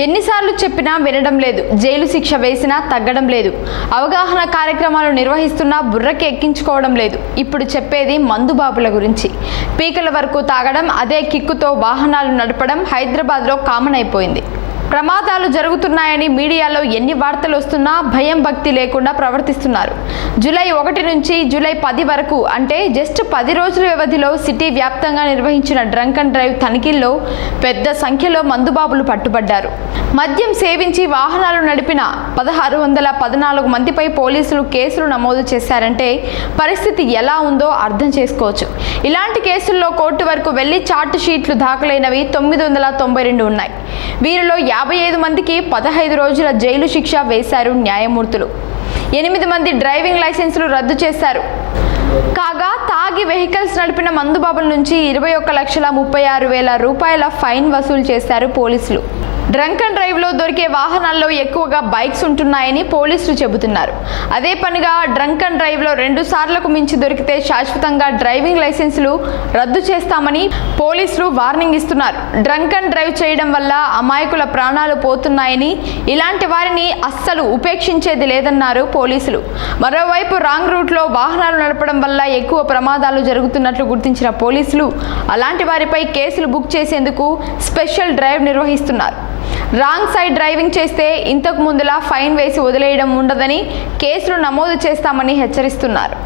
ఎన్నిసార్లు చెప్పినా వినడం లేదు. జైలు శిక్ష వేసినా తగ్గడం లేదు. అవగాహన కార్యక్రమాలు నిర్వహిస్తున్నా బుర్రకి ఎక్కించుకోవడం లేదు. ఇప్పుడు చెప్పేది మందుబాబుల గురించి. పీకల వరకు తాగడం, అదే కిక్కుతో వాహనాలు నడపడం హైదరాబాద్లో కామన్ అయిపోయింది. ప్రమాదాలు జరుగుతున్నాయని మీడియాలో ఎన్ని వార్తలు వస్తున్నా భయం భక్తి లేకుండా ప్రవర్తిస్తున్నారు. జూలై 1 నుంచి జూలై 10 వరకు అంటే జస్ట్ 10 రోజుల వ్యవధిలో సిటీ వ్యాప్తంగా నిర్వహించిన డ్రంక్ అండ్ డ్రైవ్ తనిఖీల్లో పెద్ద సంఖ్యలో మందుబాబులు పట్టుబడ్డారు. మద్యం సేవించి వాహనాలు నడిపిన 1614 మందిపై పోలీసులు కేసులు నమోదు చేశారంటే పరిస్థితి ఎలా ఉందో అర్థం చేసుకోవచ్చు. ఇలాంటి కేసుల్లో కోర్టు వరకు వెళ్లి చార్ట్ షీట్లు దాఖలైనవి 992 ఉన్నాయి. వీరిలో 55 మందికి 15 రోజుల జైలు శిక్ష వేశారు న్యాయమూర్తులు. 8 మంది డ్రైవింగ్ లైసెన్సులు రద్దు చేశారు. కాగా తాగి వెహికల్స్ నడిపిన మందుబాబుల నుంచి 21,36,000 రూపాయల ఫైన్ వసూలు చేశారు పోలీసులు. డ్రంక్ అండ్ డ్రైవ్లో దొరికే వాహనాల్లో ఎక్కువగా బైక్స్ ఉంటున్నాయని పోలీసులు చెబుతున్నారు. అదే పనిగా డ్రంక్ అండ్ డ్రైవ్లో 2 సార్లకు మించి దొరికితే శాశ్వతంగా డ్రైవింగ్ లైసెన్సులు రద్దు చేస్తామని పోలీసులు వార్నింగ్ ఇస్తున్నారు. డ్రంక్ అండ్ డ్రైవ్ చేయడం వల్ల అమాయకుల ప్రాణాలు పోతున్నాయని, ఇలాంటి వారిని అస్సలు ఉపేక్షించేది లేదన్నారు పోలీసులు. మరోవైపు రాంగ్ రూట్లో వాహనాలు నడపడం వల్ల ఎక్కువ ప్రమాదాలు జరుగుతున్నట్లు గుర్తించిన పోలీసులు అలాంటి వారిపై కేసులు బుక్ చేసేందుకు స్పెషల్ డ్రైవ్ నిర్వహిస్తున్నారు. రాంగ్ సైడ్ డ్రైవింగ్ చేస్తే ఇంతకు ముందులా ఫైన్ వేసి వదిలేయడం ఉండదని, కేసులు నమోదు చేస్తామని హెచ్చరిస్తున్నారు.